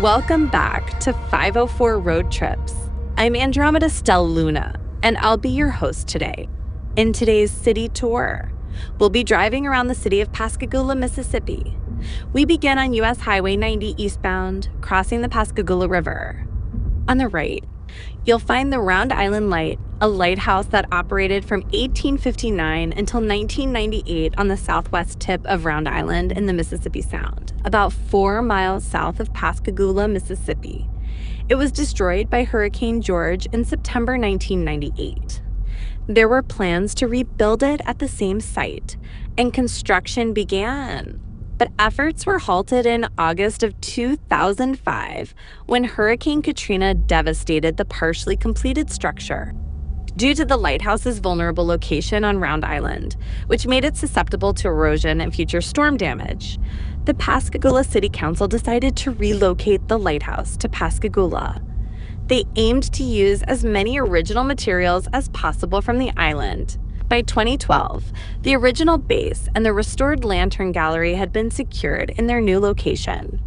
Welcome back to 504 Road Trips. I'm Andromeda Stell Luna, and I'll be your host today. In today's city tour, we'll be driving around the city of Pascagoula, Mississippi. We begin on US Highway 90 eastbound, crossing the Pascagoula River. On the right, you'll find the Round Island Light, a lighthouse that operated from 1859 until 1998 on the southwest tip of Round Island in the Mississippi Sound, about 4 miles south of Pascagoula, Mississippi. It was destroyed by Hurricane George in September 1998. There were plans to rebuild it at the same site, and construction began. But efforts were halted in August of 2005 when Hurricane Katrina devastated the partially completed structure. Due to the lighthouse's vulnerable location on Round Island, which made it susceptible to erosion and future storm damage, the Pascagoula City Council decided to relocate the lighthouse to Pascagoula. They aimed to use as many original materials as possible from the island. By 2012, the original base and the restored lantern gallery had been secured in their new location.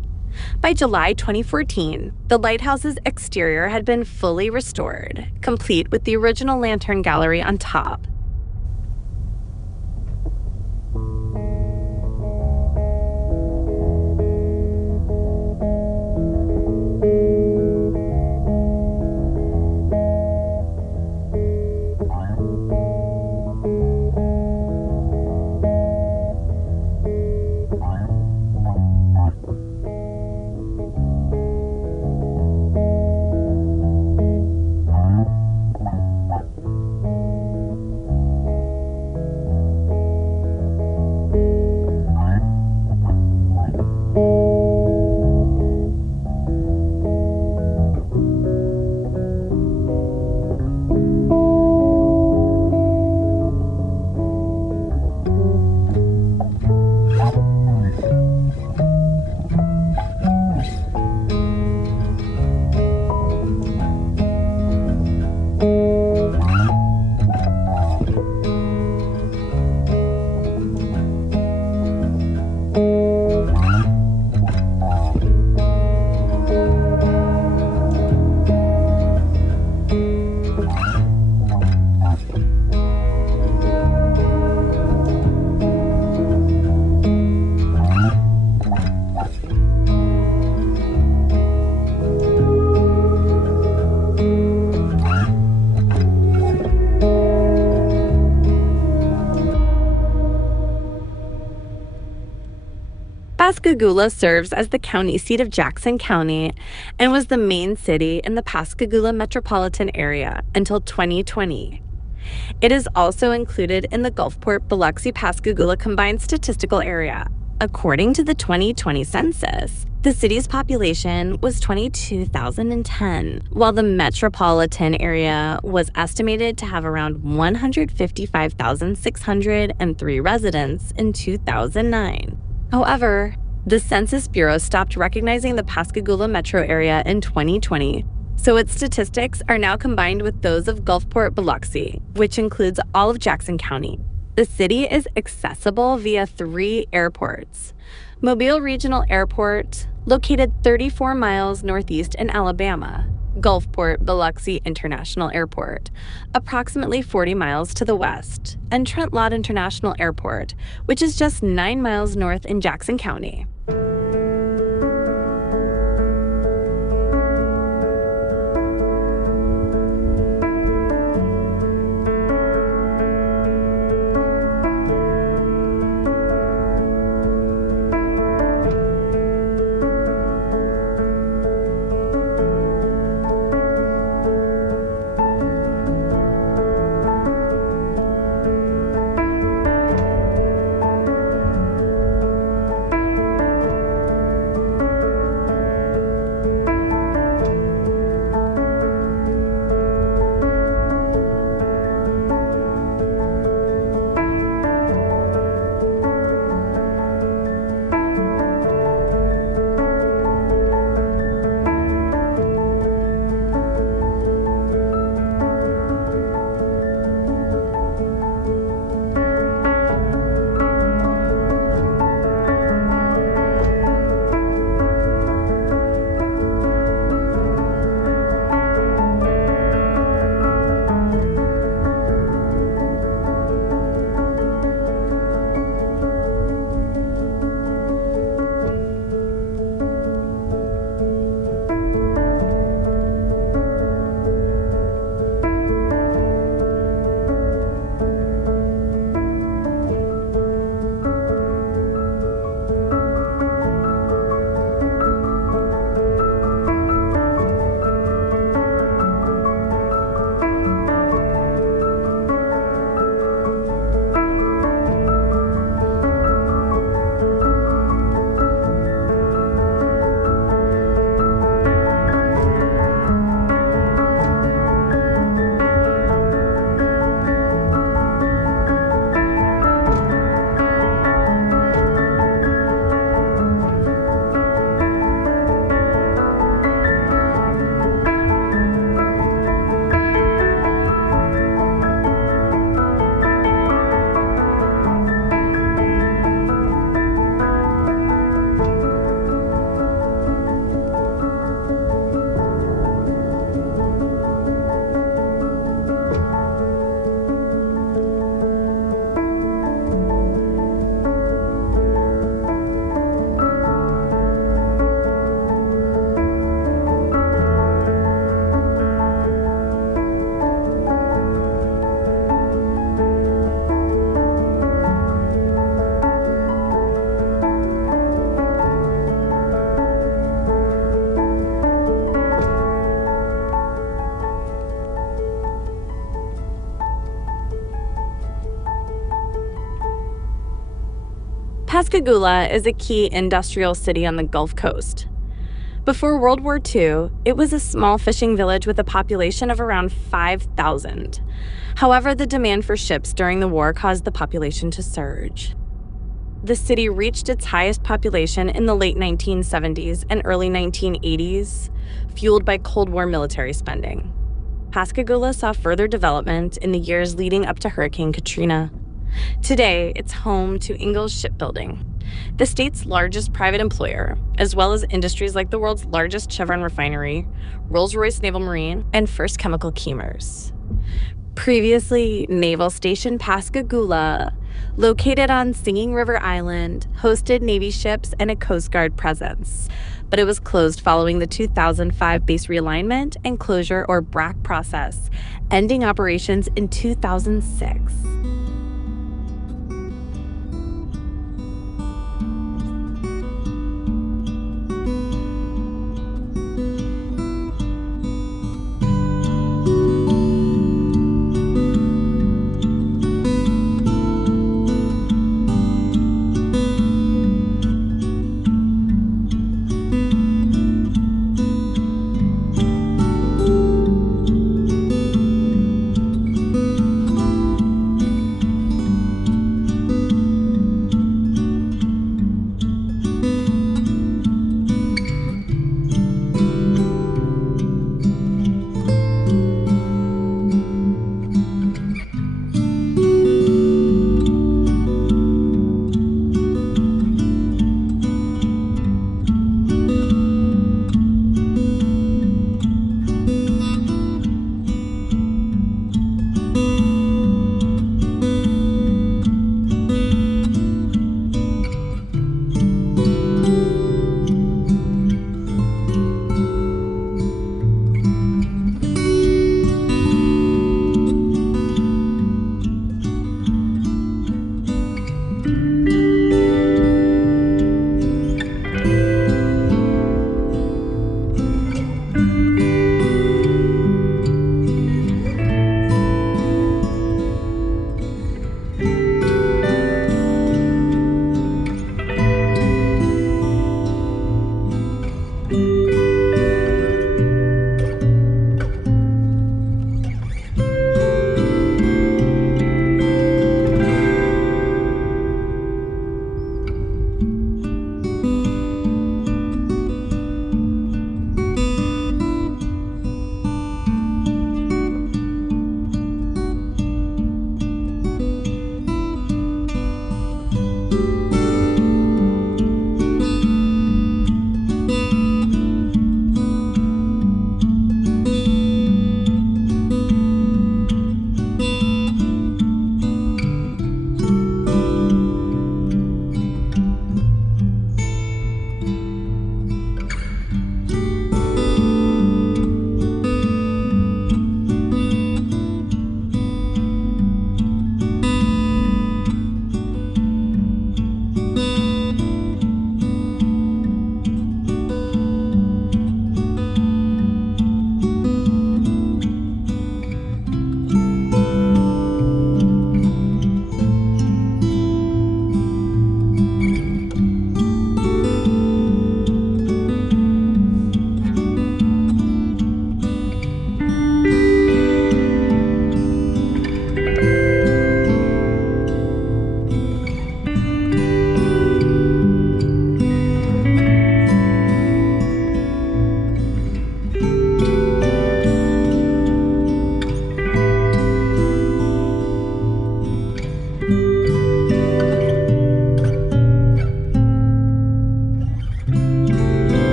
By July 2014, the lighthouse's exterior had been fully restored, complete with the original lantern gallery on top. Pascagoula serves as the county seat of Jackson County and was the main city in the Pascagoula metropolitan area until 2020. It is also included in the Gulfport-Biloxi-Pascagoula Combined Statistical Area. According to the 2020 census, the city's population was 22,010, while the metropolitan area was estimated to have around 155,603 residents in 2009. However, the Census Bureau stopped recognizing the Pascagoula metro area in 2020, so its statistics are now combined with those of Gulfport-Biloxi, which includes all of Jackson County. The city is accessible via 3 airports. Mobile Regional Airport, located 34 miles northeast in Alabama. Gulfport-Biloxi International Airport, approximately 40 miles to the west, and Trent Lott International Airport, which is just 9 miles north in Jackson County. Pascagoula is a key industrial city on the Gulf Coast. Before World War II, it was a small fishing village with a population of around 5,000. However, the demand for ships during the war caused the population to surge. The city reached its highest population in the late 1970s and early 1980s, fueled by Cold War military spending. Pascagoula saw further development in the years leading up to Hurricane Katrina. Today, it's home to Ingalls Shipbuilding, the state's largest private employer, as well as industries like the world's largest Chevron refinery, Rolls-Royce Naval Marine, and First Chemical Kemers. Previously, Naval Station Pascagoula, located on Singing River Island, hosted Navy ships and a Coast Guard presence, but it was closed following the 2005 base realignment and closure or BRAC process, ending operations in 2006.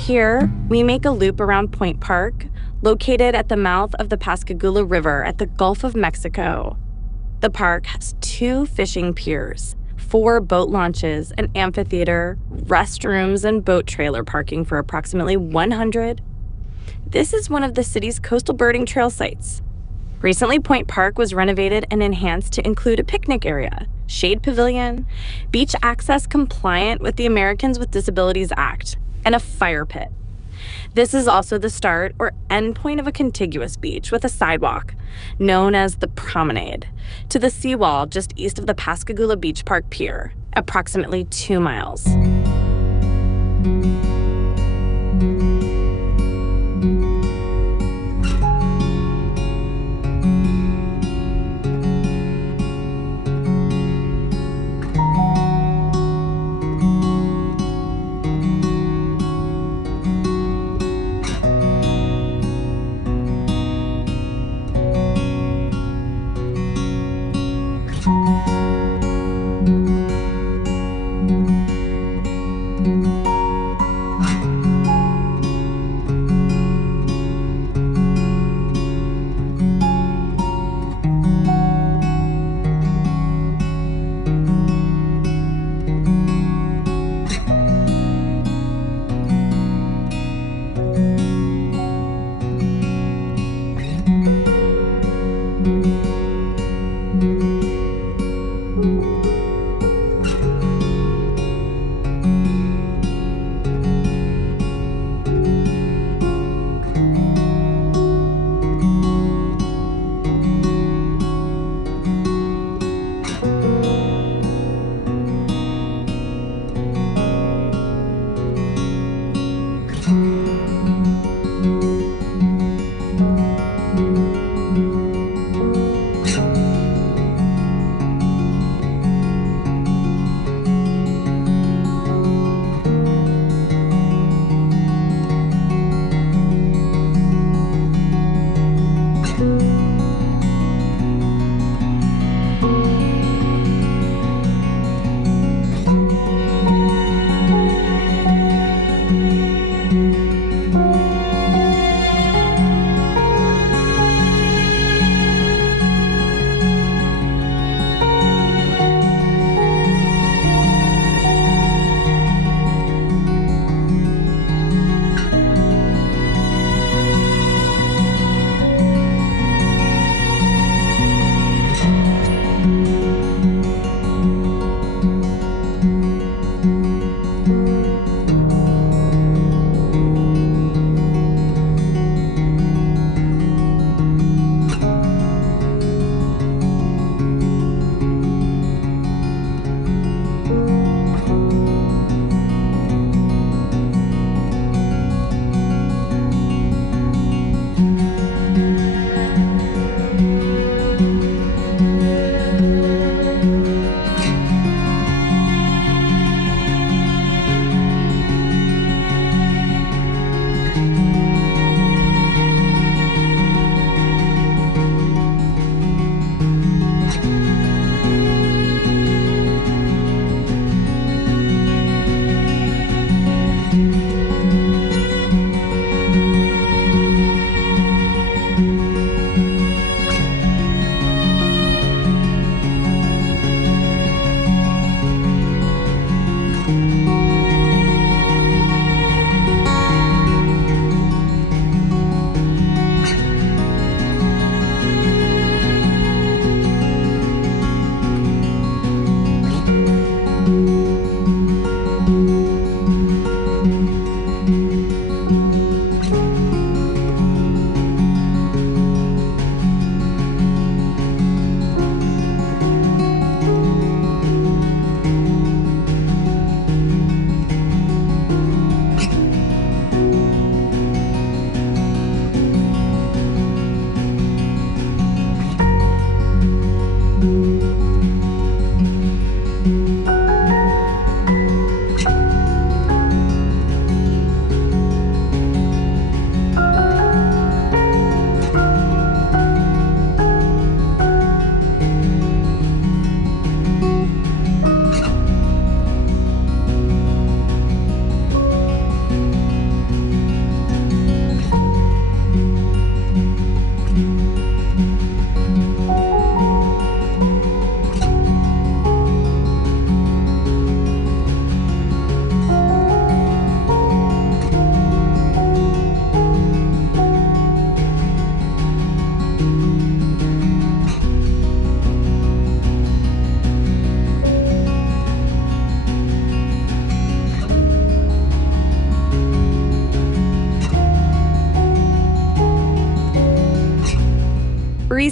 Here, we make a loop around Point Park, located at the mouth of the Pascagoula River at the Gulf of Mexico. The park has 2 fishing piers, 4 boat launches, an amphitheater, restrooms, and boat trailer parking for approximately 100. This is one of the city's coastal birding trail sites. Recently, Point Park was renovated and enhanced to include a picnic area, shade pavilion, beach access compliant with the Americans with Disabilities Act, and a fire pit. This is also the start or end point of a contiguous beach with a sidewalk, known as the Promenade, to the seawall just east of the Pascagoula Beach Park Pier, approximately 2 miles.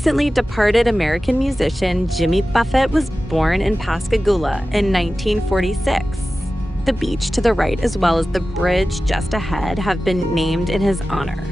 recently departed American musician Jimmy Buffett was born in Pascagoula in 1946. The beach to the right, as well as the bridge just ahead, have been named in his honor.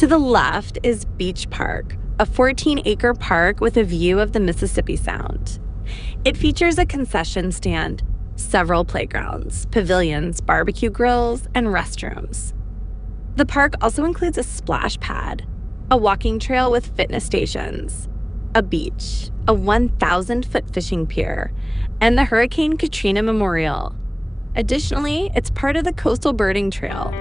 To the left is Beach Park, a 14-acre park with a view of the Mississippi Sound. It features a concession stand, several playgrounds, pavilions, barbecue grills, and restrooms. The park also includes a splash pad, a walking trail with fitness stations, a beach, a 1,000-foot fishing pier, and the Hurricane Katrina Memorial. Additionally, it's part of the Coastal Birding Trail.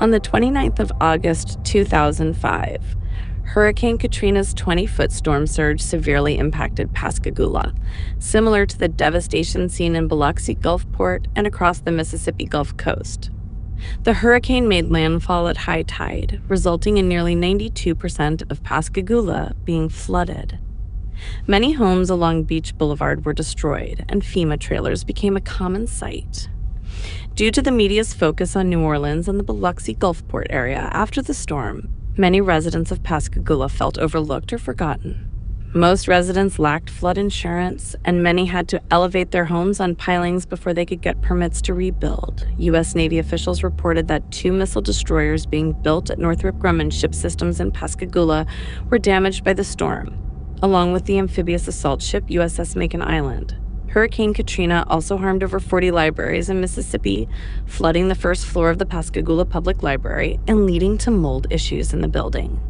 On the 29th of August 2005, Hurricane Katrina's 20-foot storm surge severely impacted Pascagoula, similar to the devastation seen in Biloxi Gulfport and across the Mississippi Gulf Coast. The hurricane made landfall at high tide, resulting in nearly 92% of Pascagoula being flooded. Many homes along Beach Boulevard were destroyed, and FEMA trailers became a common sight. Due to the media's focus on New Orleans and the Biloxi Gulfport area after the storm, many residents of Pascagoula felt overlooked or forgotten. Most residents lacked flood insurance, and many had to elevate their homes on pilings before they could get permits to rebuild. U.S. Navy officials reported that 2 missile destroyers being built at Northrop Grumman Ship Systems in Pascagoula were damaged by the storm, along with the amphibious assault ship USS Macon Island. Hurricane Katrina also harmed over 40 libraries in Mississippi, flooding the first floor of the Pascagoula Public Library and leading to mold issues in the building.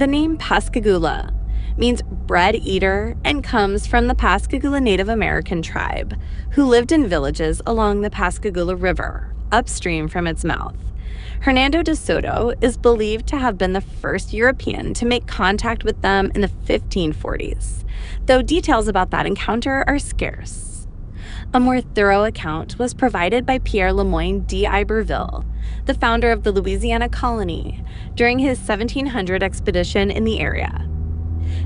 The name Pascagoula means bread eater and comes from the Pascagoula Native American tribe, who lived in villages along the Pascagoula River, upstream from its mouth. Hernando de Soto is believed to have been the first European to make contact with them in the 1540s, though details about that encounter are scarce. A more thorough account was provided by Pierre Le Moyne d'Iberville, the founder of the Louisiana colony, during his 1700 expedition in the area.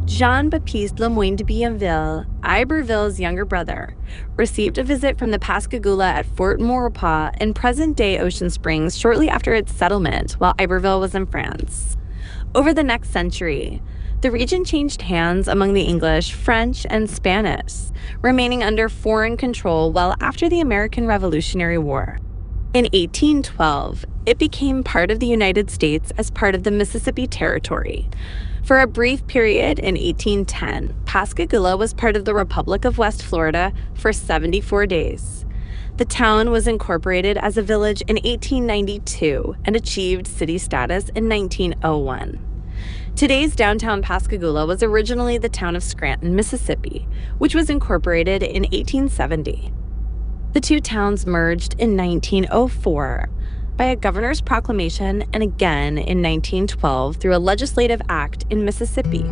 Jean-Baptiste Le Moyne de Bienville, Iberville's younger brother, received a visit from the Pascagoula at Fort Maurepas in present-day Ocean Springs shortly after its settlement while Iberville was in France. Over the next century, the region changed hands among the English, French, and Spanish, remaining under foreign control well after the American Revolutionary War. In 1812, it became part of the United States as part of the Mississippi Territory. For a brief period in 1810, Pascagoula was part of the Republic of West Florida for 74 days. The town was incorporated as a village in 1892 and achieved city status in 1901. Today's downtown Pascagoula was originally the town of Scranton, Mississippi, which was incorporated in 1870. The two towns merged in 1904 by a governor's proclamation and again in 1912 through a legislative act in Mississippi.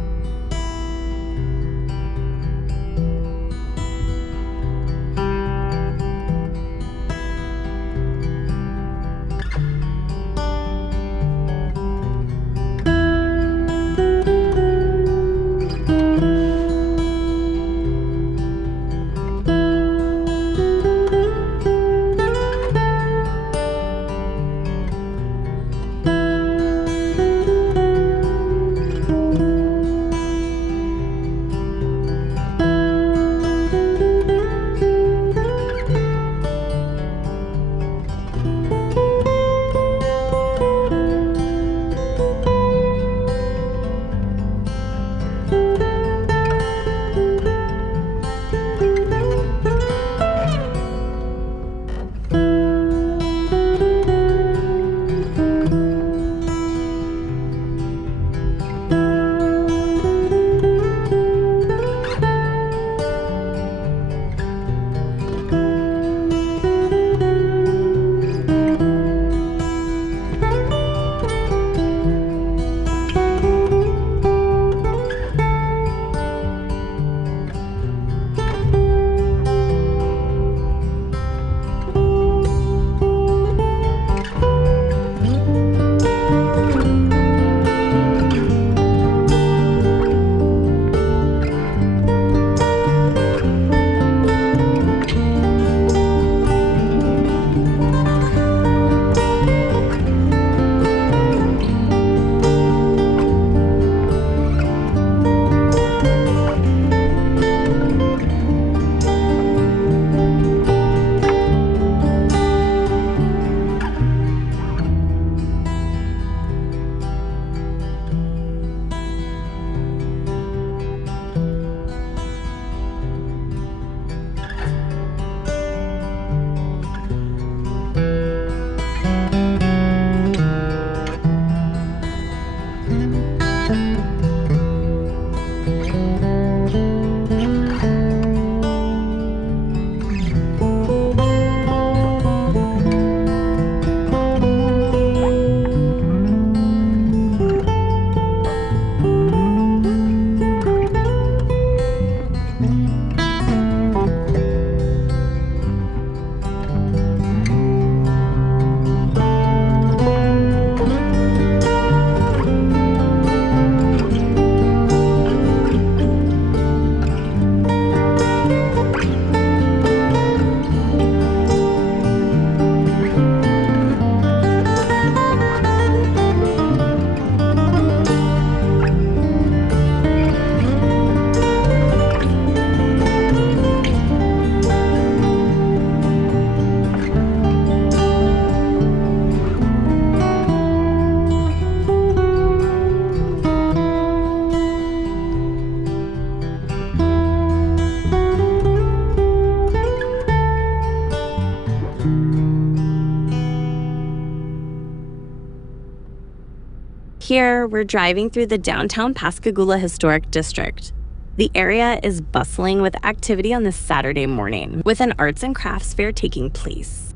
Here, we're driving through the downtown Pascagoula Historic District. The area is bustling with activity on this Saturday morning, with an arts and crafts fair taking place.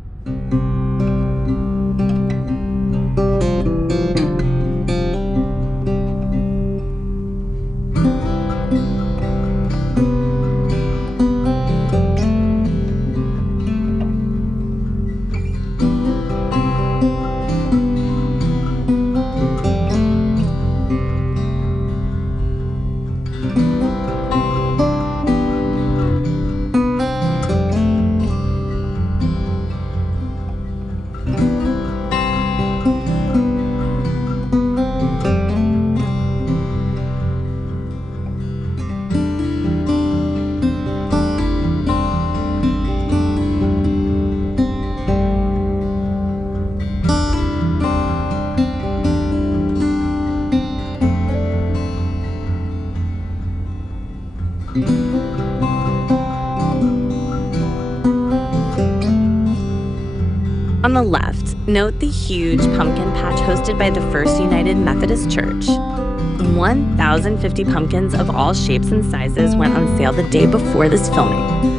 On the left, note the huge pumpkin patch hosted by the First United Methodist Church. 1,050 pumpkins of all shapes and sizes went on sale the day before this filming.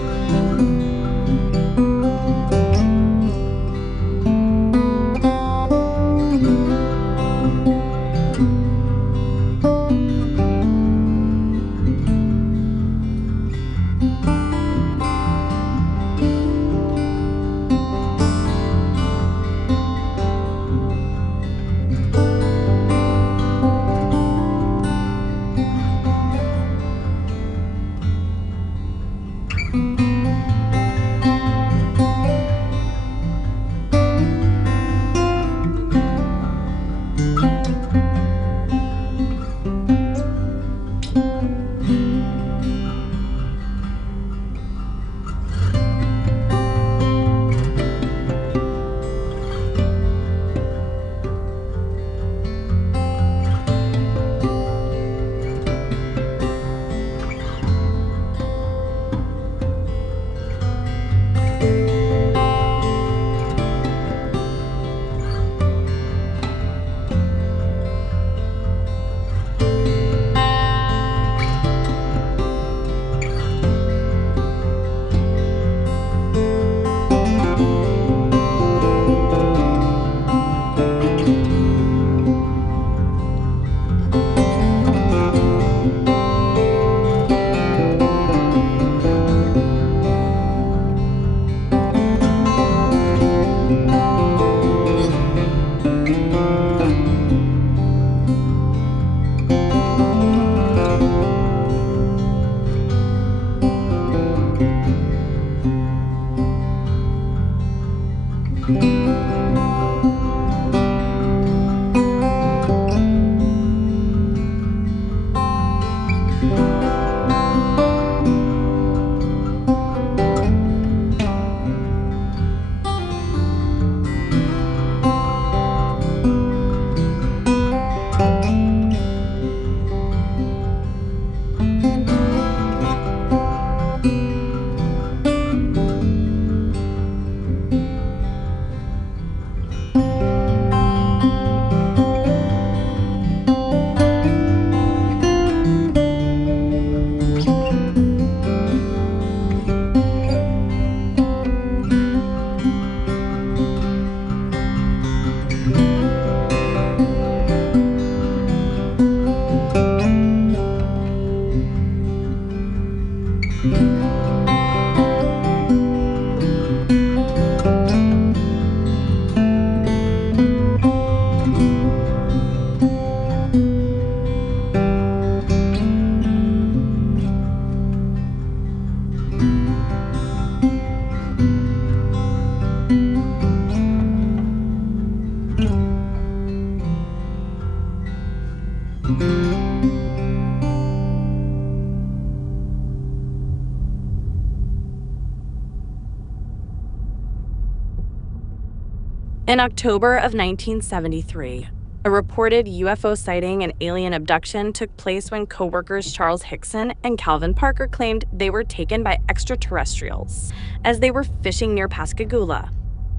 In October of 1973, a reported UFO sighting and alien abduction took place when co-workers Charles Hickson and Calvin Parker claimed they were taken by extraterrestrials as they were fishing near Pascagoula.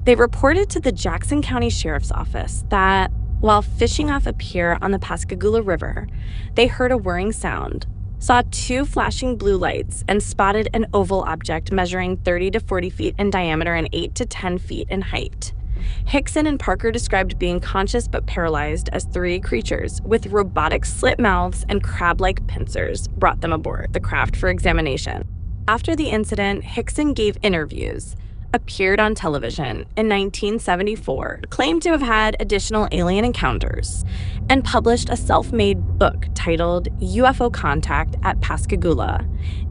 They reported to the Jackson County Sheriff's Office that While fishing off a pier on the Pascagoula River, they heard a whirring sound, saw 2 flashing blue lights, and spotted an oval object measuring 30 to 40 feet in diameter and 8 to 10 feet in height. Hickson and Parker described being conscious but paralyzed as 3 creatures with robotic slit mouths and crab-like pincers brought them aboard the craft for examination. After the incident, Hickson gave interviews, appeared on television in 1974, claimed to have had additional alien encounters, and published a self-made book titled UFO Contact at Pascagoula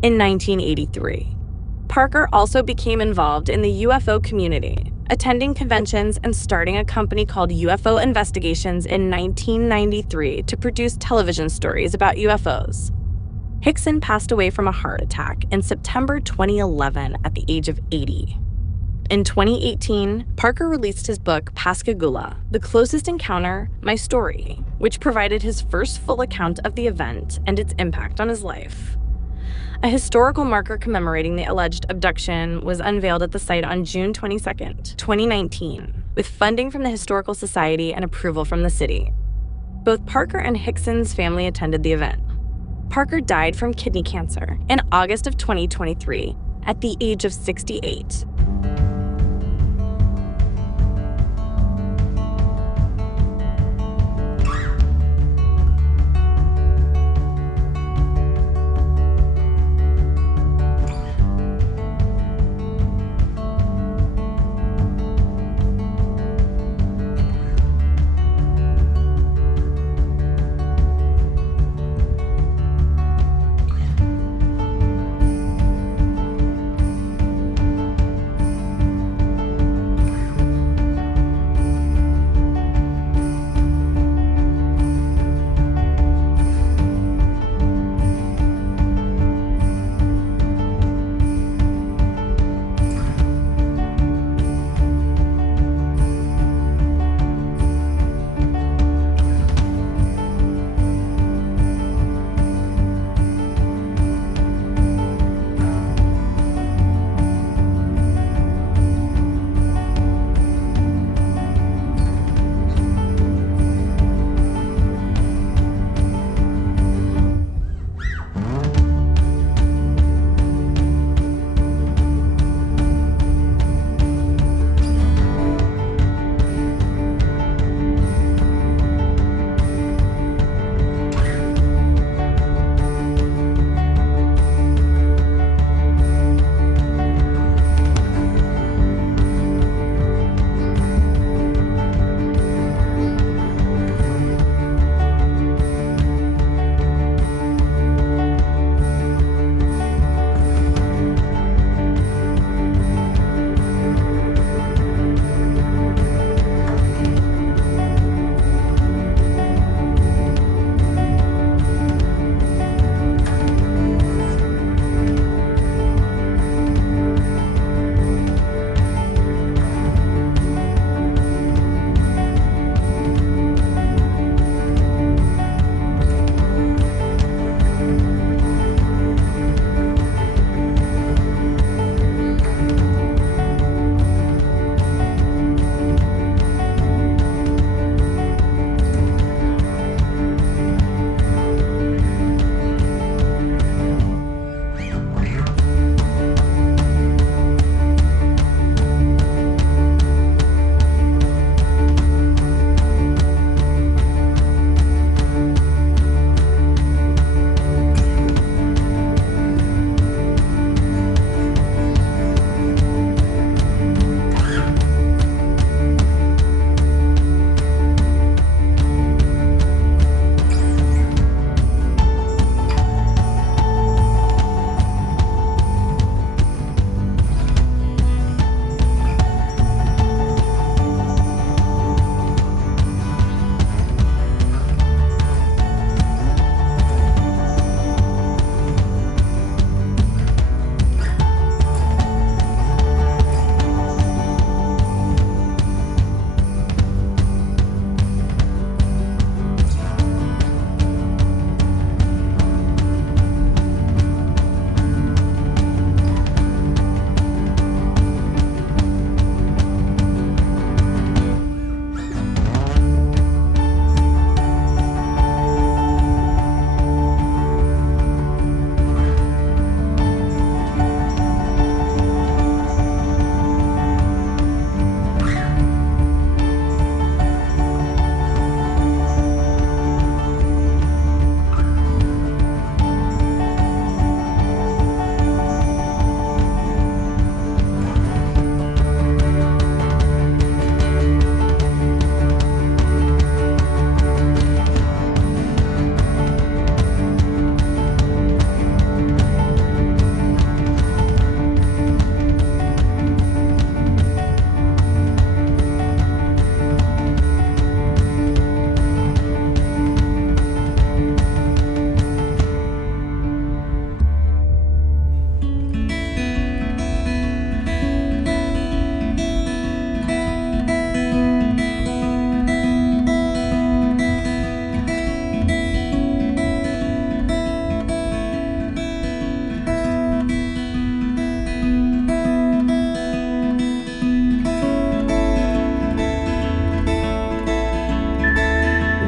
in 1983. Parker also became involved in the UFO community, attending conventions and starting a company called UFO Investigations in 1993 to produce television stories about UFOs. Hickson passed away from a heart attack in September 2011 at the age of 80. In 2018, Parker released his book, Pascagoula: The Closest Encounter, My Story, which provided his first full account of the event and its impact on his life. A historical marker commemorating the alleged abduction was unveiled at the site on June 22, 2019, with funding from the Historical Society and approval from the city. Both Parker and Hickson's family attended the event. Parker died from kidney cancer in August of 2023 at the age of 68.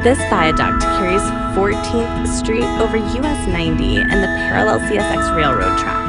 This viaduct carries 14th Street over US 90 and the parallel CSX railroad tracks.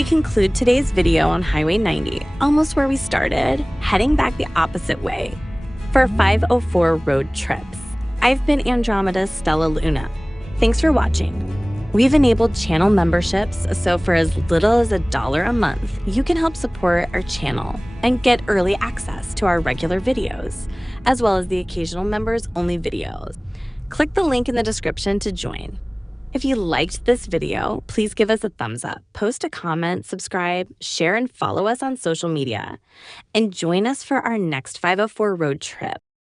We conclude today's video on Highway 90, almost where we started, heading back the opposite way for 504 road trips. I've been Andromeda Stella Luna. Thanks for watching. We've enabled channel memberships, so for as little as $1 a month, you can help support our channel and get early access to our regular videos, as well as the occasional members-only videos. Click the link in the description to join. If you liked this video, please give us a thumbs up, post a comment, subscribe, share, and follow us on social media. And join us for our next 504 road trip.